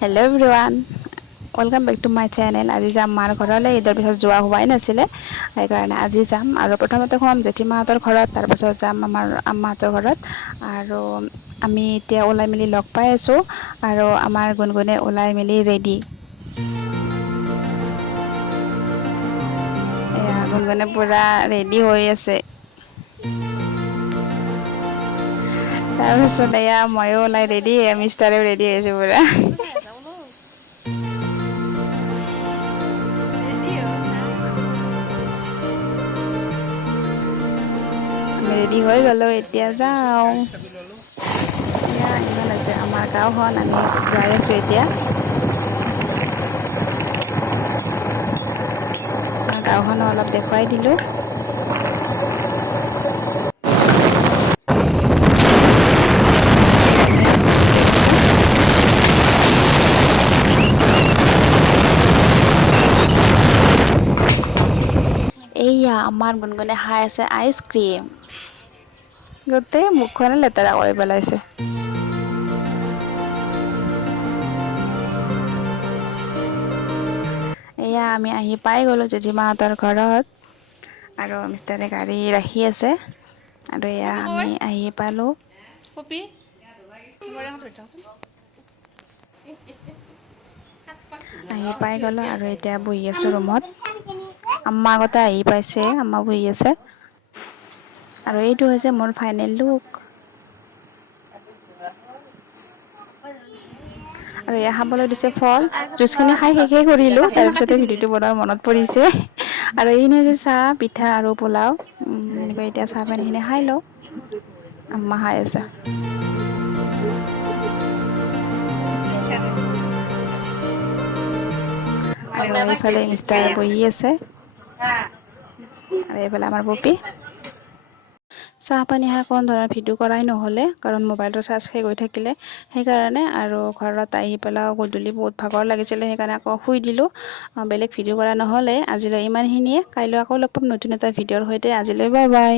Hello' everyone, welcome back to my channel. আজি যাম মাৰ ঘৰলৈ। ঈদৰ পিছত যোৱা হোৱাই নাছিলে, সেইকাৰণে আজি যাম। আৰু প্ৰথমতে সোমাম জেঠীমাহঁতৰ ঘৰত, তাৰপাছত যাম আমাৰ আম্মাহঁতৰ ঘৰত। আৰু আমি এতিয়া ওলাই মেলি লগ পাই আছোঁ, আৰু আমাৰ গুণগুণে ওলাই মেলি ৰেডি। এয়া গুণগুণে পুৰা ৰেডি হৈ আছে। তাৰপিছত এয়া ময়ো ওলাই ৰেডি, মিষ্টাৰেও ৰেডি হৈ আছে পুৰা। আমি ৰেডি হৈ গ'লো, এতিয়া যাওঁ। এয়া এইখন হৈছে আমাৰ গাঁওখন, আমি যাই আছোঁ এতিয়া। গাঁওখনো অলপ দেখুৱাই দিলোঁ। এয়া দেখি আছোঁ। এইয়া আমাৰ গুণগুণে খাই আছে আইচ ক্ৰীম। গোটেই মুখখনে লেতেৰা কৰি পেলাইছে। এয়া আমি আহি পাই গ'লোঁ জেঠীমাহঁতৰ ঘৰত, আৰু মিষ্টাৰে গাড়ী ৰাখি আছে। আৰু এয়া আমি আহি পালোঁ। আহি পাই গ'লোঁ, আৰু এতিয়া বহি আছোঁ ৰুমত। আম্মা আগতে আহি পাইছে, আম্মা বহি আছে। আৰু এইটো হৈছে মোৰ ফাইনেল লুক। আৰু এয়া খাবলৈ দিছে ফল, জুচখিনি খাই শেষেই কৰিলোঁ। তাৰপিছতে ভিডিঅ'টো বনোৱাৰ মনত পৰিছে। আৰু এইখিনি হৈছে চাহ, পিঠা আৰু পোলাও। এনেকৈ এতিয়া চাহ পানীখিনি খাই লওঁ। আম্মা খাই আছে। আৰু এইফালে মিষ্টাৰ বহি আছে, আৰু এইফালে আমাৰ পপী। চাহ পানী খাই কোনো ধৰণৰ ভিডিঅ' কৰাই নহ'লে, কাৰণ মোবাইলটো চাৰ্জ শেষ হৈ থাকিলে। সেইকাৰণে, আৰু ঘৰত আহি পেলাইও গধূলি বহুত ভাগৰ লাগিছিলে, সেইকাৰণে আকৌ শুই দিলোঁ। বেলেগ ভিডিঅ' কৰা নহ'লে। আজিলৈ ইমানখিনিয়ে, কাইলৈ আকৌ লগ পাম নতুন এটা ভিডিঅ'ৰ সৈতে। আজিলৈ বাই বাই।